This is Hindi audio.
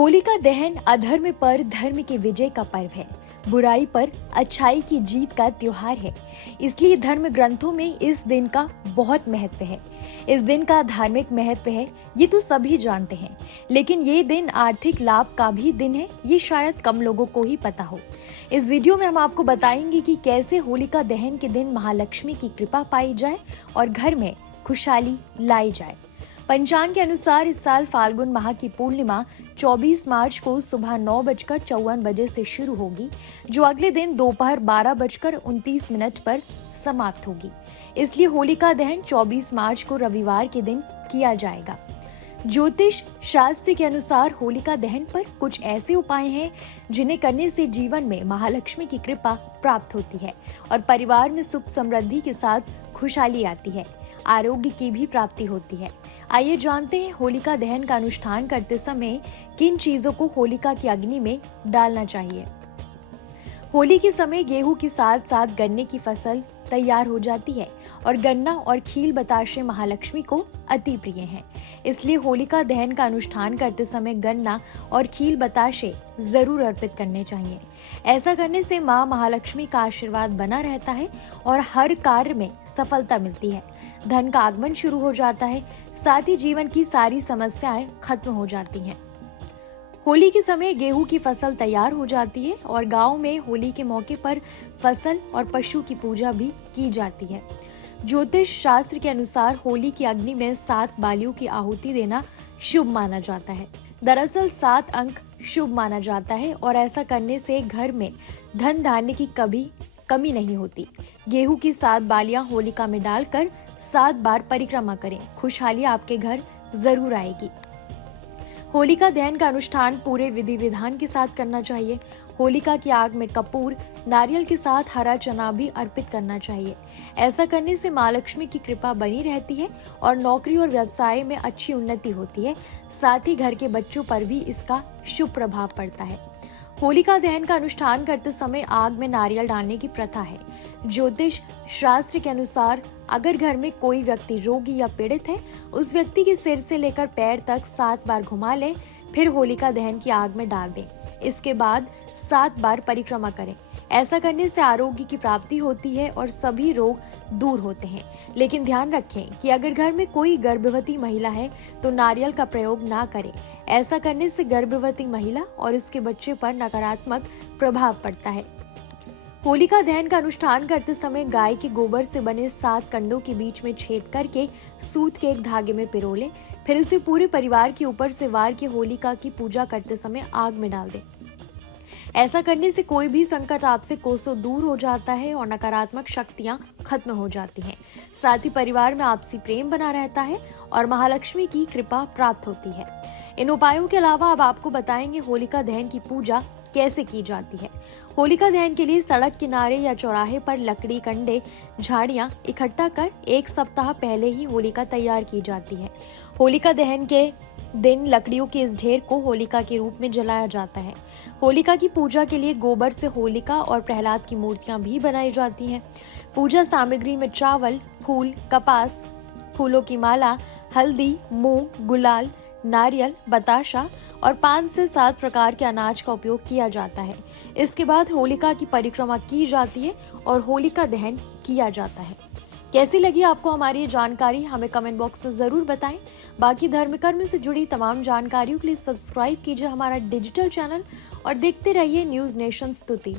होलिका दहन अधर्म पर धर्म की विजय का पर्व है। बुराई पर अच्छाई की जीत का त्योहार है। इसलिए धर्म ग्रंथों में इस दिन का बहुत महत्व है। इस दिन का धार्मिक महत्व है, ये तो सभी जानते हैं, लेकिन ये दिन आर्थिक लाभ का भी दिन है, ये शायद कम लोगों को ही पता हो। इस वीडियो में हम आपको बताएंगे कि कैसे होलिका दहन के दिन महालक्ष्मी की कृपा पाई जाए और घर में खुशहाली लाई जाए। पंचांग के अनुसार इस साल फाल्गुन माह की पूर्णिमा 24 मार्च को सुबह 9:54 से शुरू होगी, जो अगले दिन दोपहर 12:29 पर समाप्त होगी। इसलिए होलिका दहन 24 मार्च को रविवार के दिन किया जाएगा। ज्योतिष शास्त्र के अनुसार होलिका दहन पर कुछ ऐसे उपाय हैं जिन्हें करने से जीवन में महालक्ष्मी की कृपा प्राप्त होती है और परिवार में सुख समृद्धि के साथ खुशहाली आती है, आरोग्य की भी प्राप्ति होती है। आइए जानते हैं होलिका दहन का अनुष्ठान करते समय किन चीजों को होलिका की अग्नि में डालना चाहिए। होली के समय गेहूं के साथ साथ गन्ने की फसल तैयार हो जाती है और गन्ना और खील बताशे महालक्ष्मी को अति प्रिय हैं। इसलिए होलिका दहन का अनुष्ठान करते समय गन्ना और खील बताशे जरूर अर्पित करने चाहिए। ऐसा करने से मां महालक्ष्मी का आशीर्वाद बना रहता है और हर कार्य में सफलता मिलती है, धन का आगमन शुरू हो जाता है, साथ ही जीवन की सारी समस्याएं खत्म हो जाती हैं। होली के समय गेहूं की फसल तैयार हो जाती है और गांव में होली के मौके पर फसल और पशु की पूजा भी की जाती है। ज्योतिष शास्त्र के अनुसार होली की अग्नि में 7 बालियों की आहुति देना शुभ माना जाता है। दरअसल 7 अंक शुभ माना जाता है और ऐसा करने से घर में धन धान्य की कमी नहीं होती। गेहूं की 7 बालियां होलिका में डालकर 7 बार परिक्रमा करें, खुशहाली आपके घर जरूर आएगी। होलिका दहन का अनुष्ठान पूरे विधि विधान के साथ करना चाहिए। होलिका की आग में कपूर, नारियल के साथ हरा चना भी अर्पित करना चाहिए। ऐसा करने से मां लक्ष्मी की कृपा बनी रहती है और नौकरी और व्यवसाय में अच्छी उन्नति होती है। साथ ही घर के बच्चों पर भी इसका शुभ प्रभाव पड़ता है। होलिका दहन का अनुष्ठान करते समय आग में नारियल डालने की प्रथा है। ज्योतिष शास्त्र के अनुसार अगर घर में कोई व्यक्ति रोगी या पीड़ित है, उस व्यक्ति के सिर से लेकर पैर तक 7 बार घुमा लें, फिर होलिका दहन की आग में डाल दें। इसके बाद 7 बार परिक्रमा करें। ऐसा करने से आरोग्य की प्राप्ति होती है और सभी रोग दूर होते हैं। लेकिन ध्यान रखें कि अगर घर में कोई गर्भवती महिला है तो नारियल का प्रयोग ना करें। ऐसा करने से गर्भवती महिला और उसके बच्चे पर नकारात्मक प्रभाव पड़ता है। होलिका दहन का अनुष्ठान करते समय गाय के गोबर से बने 7 कंडों के बीच में छेद करके सूत के एक धागे में पिरो लें, फिर उसे पूरे परिवार के ऊपर से वार के होलिका की पूजा करते समय आग में डाल दें। ऐसा करने से कोई भी संकट आपसे कोसों दूर हो जाता है और नकारात्मक शक्तियां खत्म हो जाती हैं। साथ ही परिवार में आपसी प्रेम बना रहता है और महालक्ष्मी की कृपा प्राप्त होती है। इन उपायों के अलावा अब आपको बताएंगे होलिका दहन की पूजा कैसे की जाती है। होलिका दहन के लिए सड़क किनारे या चौराहे पर लकड़ी, कंडे, झाड़ियां इकट्ठा कर 1 सप्ताह पहले ही होलिका तैयार की जाती है। होलिका दहन के दिन लकड़ियों के इस ढेर को होलिका के रूप में जलाया जाता है। होलिका की पूजा के लिए गोबर से होलिका और प्रहलाद की मूर्तियां भी बनाई जाती हैं। पूजा सामग्री में चावल, फूल, कपास, फूलों की माला, हल्दी, मूंग, गुलाल, नारियल, बताशा और 5 से 7 प्रकार के अनाज का उपयोग किया जाता है। इसके बाद होलिका की परिक्रमा की जाती है और होलिका दहन किया जाता है। कैसी लगी आपको हमारी ये जानकारी, हमें कमेंट बॉक्स में जरूर बताएं। बाकी धर्म कर्म से जुड़ी तमाम जानकारियों के लिए सब्सक्राइब कीजिए हमारा डिजिटल चैनल और देखते रहिए न्यूज नेशन स्तुति।